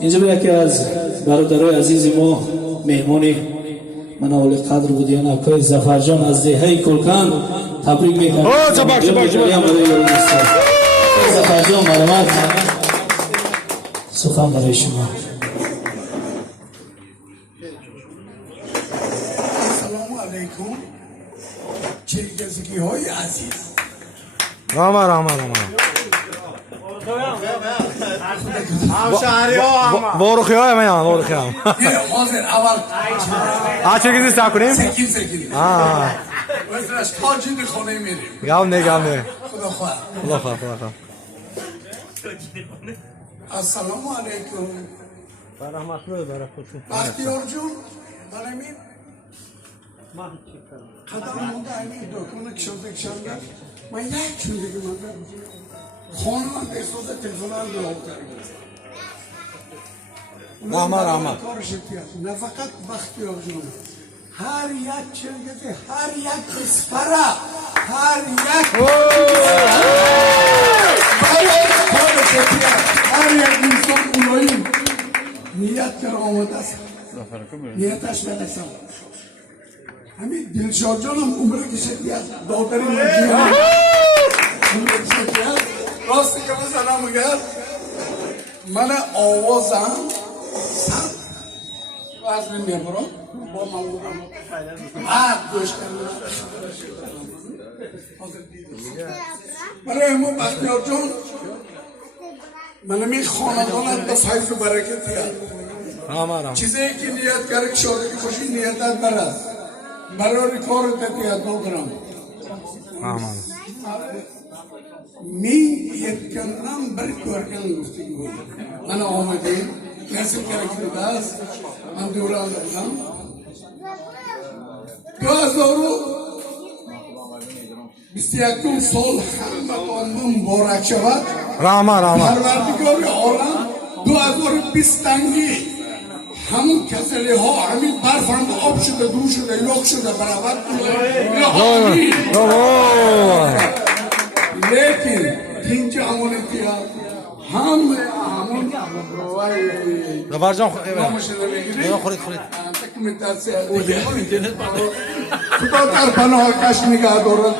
اینجا به یکی از برادرای عزیز ما مهمانی مناول قدر بودیان اکای ظفرجان از دهه کلکان تبریک میکنم. ظفرجان مرحمت سخن برای شما. سلام علیکم چریکزگی های عزیز. رام وارخی های من وارخی هم حاضر اول چریکزی سب کنیم؟ سکین وزرش تاجین خونه میریم. گم نه خدا خواه. السلام علیکم بختیار جون بنامین قدم مونده اینی دکونه کشنده من یک چوندگی مانده خانمان دستوزه تلفونان دلو کرده رحمت نه فقط بختیار جون هر یک چلگزی هر یک اسپره هر یک هر یک انسان اولایی نیت کر آمده است نیتش بنسم همین دلشاد جانم عمره کشیدی از دادری مجیه عمره کشیدی از راستی که بزنم اگر من آوازم سر وزن میبرم با من بودم بعد گوش کردم برای همون بختیار جان من می خاندانت به فیض و برکتی هست چیزی که نیت کرد شده که خوشی نیتت برد برای کار تتیت بگرم می یکنم بر کارکن گفتی بود من آمدیم نسل کرد است من دوران دارم 21 سال همه مبارک شود پروردگار عالم 2020 تنگی همون کسلی ها همین برف هم آب شده دو شده یخ شده برابر لیکن تینج امونتی همون ظفرجان خورید خدا در پناه کش نگاه دارد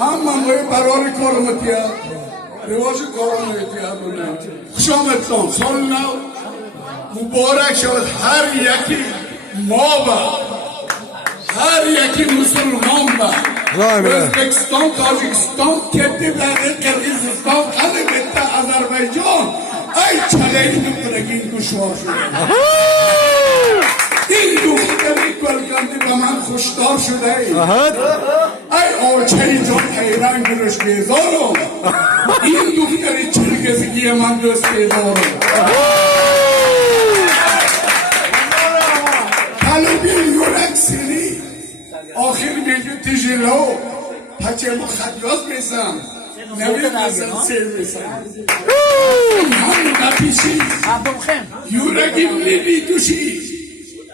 هم من برای کارمتی ها رواج کارمتی ها خوش آمدتان سال نو مبارک شود هر یکی ما با هر یکی مسلمان با ازبکستان تاجیکستان کتی بلده قرقیزستان قلبتا آذربایجان ای چلهی دکترگی این کشوار شده این دختری کلکندی به من خوشدار شده ای آچهی جان ایران گروش بیزارم این دختری چرگزگی من دوست بیزارم قلبی یورک سری آخر میگه تیجیلو پچه ما خدیاز بیسم نوید بیسم سیر بیسم هم نپیشی یورکی میبی دوشی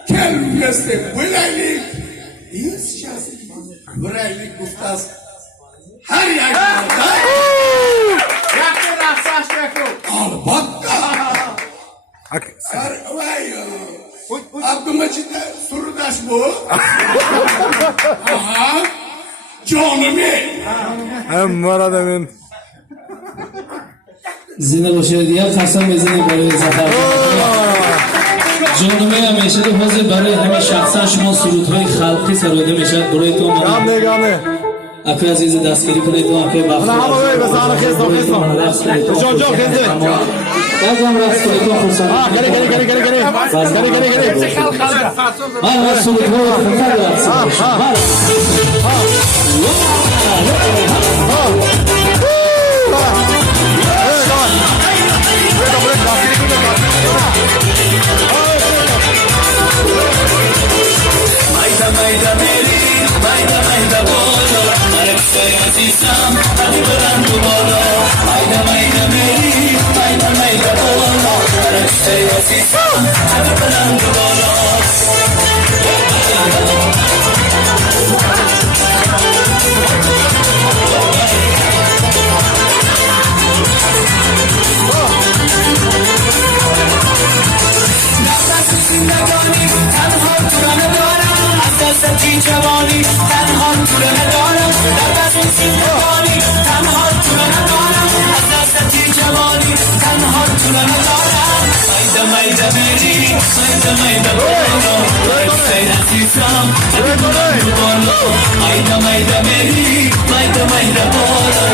کل میسته بلایلیک ایس شخصی بلایلیک گفته است هر یک مردک یکی رفساش بکن البته عبدالمجید سرودش بود جانمی مرادمین زنده باشید دیگر قسم بزنید برای ظفرجان جانمه همیشه رو حاضر برای همه شخصا شما سرودهای خلقی سروده میشد برای تو اکوی عزیز دستگیری کنید و اکوی بازم رست کنید و خورسان من رست کنید و خورسان Mayda meri, mayda bolo, marek azizam, hadi bulan bolo. Mayda meri, mayda bolo, marek azizam, hadi bulan bolo. Oh. جوانی تنها تو رو ندارم در بزم زندگانی تنها تو رو ندارم از لذتی جوانی تنها تو رو ندارم مایده مایده بری مایده مایده بالا رکسای عزیزم علی بلند بالا مایده مایده بری مایده مایده بالا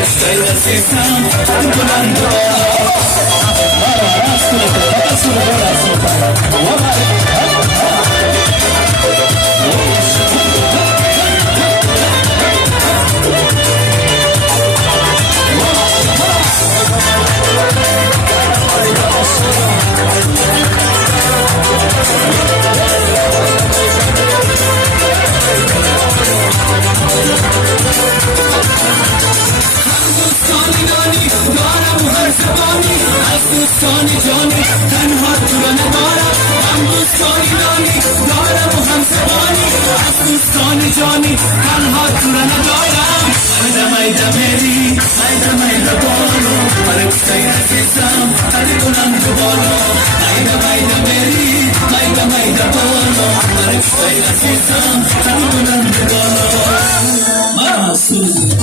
رکسای عزیزم علی بلند بالا دوستانی جانی تنها تو رو ندارم من دوستانی جانی دارم و هم زبانی از دوستانی جانی تنها تو رو ندارم مایده مایده بری مایده مایده بالا رکسای عزیزم علی بلند بالا مایده مایده بری مایده مایده بالا رکسای عزیزم علی بلند بالا محسود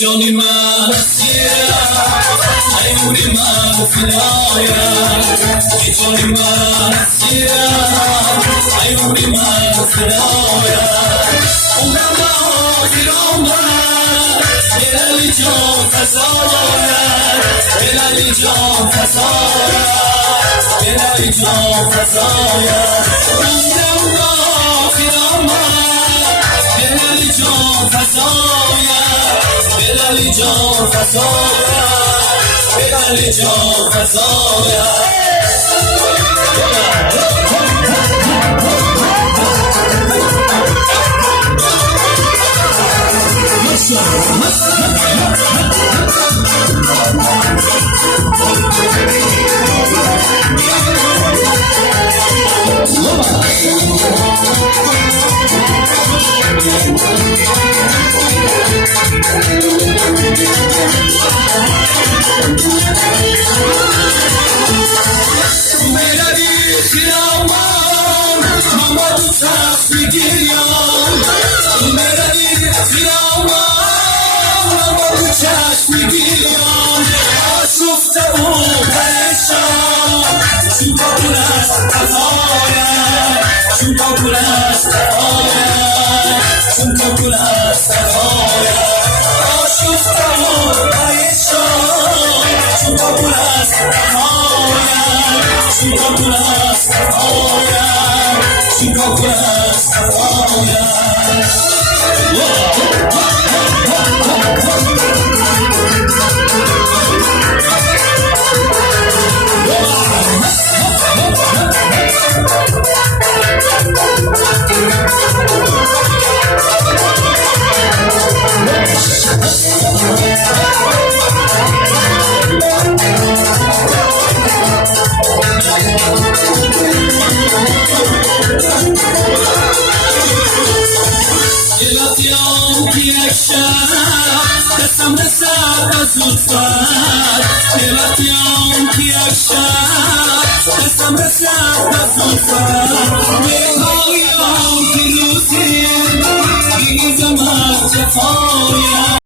جوني ما سيرا عيوني ما فلايا جوني ما سيرا پیامی من صدایت عمرم بهادیران دارد دلالی جان فضایت دلالی جان فضایت دلالی جان فضایت عمرم بهادیران دارد دلالی جان فضایت دلالی جان فضایت دلالی جان فضایت Some